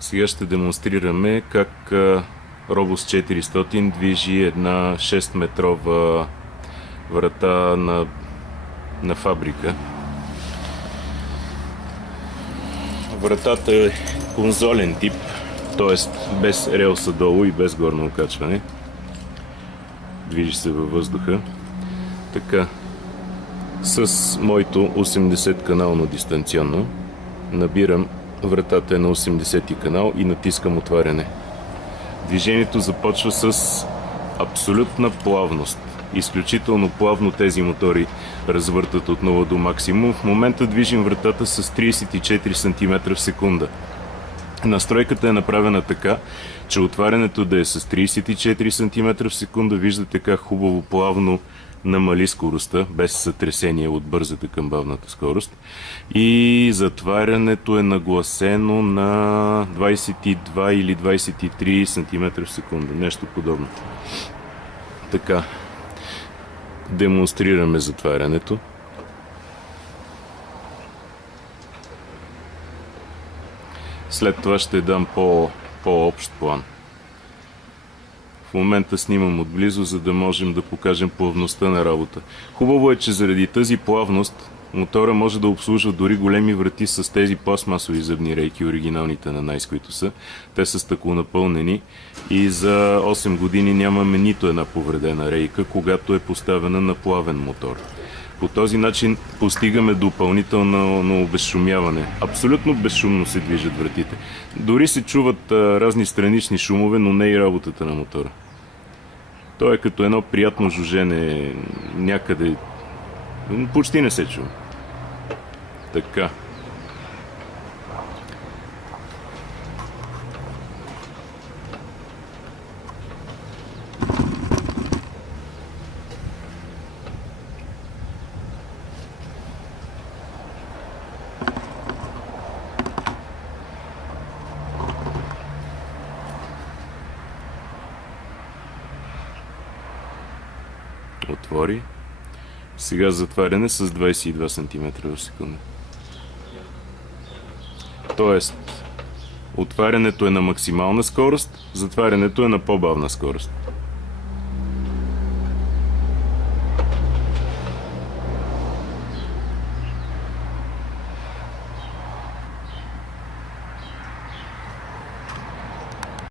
Сега ще демонстрираме как Robus 400 движи една 6-метрова врата на фабрика. Вратата е конзолен тип, т.е. без релса долу и без горно окачване. Движи се във въздуха. Така, с моето 80 канално дистанционно набирам, вратата е на 80 канал и натискам отваряне. Движението започва с абсолютна плавност. Изключително плавно тези мотори развъртат от 0 до максимум. В момента движим вратата с 34 см в секунда. Настройката е направена така, че отварянето да е с 34 см в секунда. Виждате как хубаво плавно намали скоростта, без сътресение от бързата към бавната скорост. И затварянето е нагласено на 22 или 23 см в секунда. Нещо подобно. Така. Демонстрираме затварянето. След това ще дам по-общ план. В момента снимам отблизо, за да можем да покажем плавността на работа. Хубаво е, че заради тази плавност мотора може да обслужва дори големи врати с тези пластмасови зъбни рейки, оригиналните на Найс, които са. Те са стъклонапълнени и за 8 години нямаме нито една повредена рейка, когато е поставена на плавен мотор. По този начин постигаме допълнително обезшумяване. Абсолютно безшумно се движат вратите. Дори се чуват разни странични шумове, но не и работата на мотора. То е като едно приятно жужене някъде. Почти не се чува. Така. Отвори. Сега затваряне с 22 см в секунда. Тоест, отварянето е на максимална скорост, затварянето е на по-бавна скорост.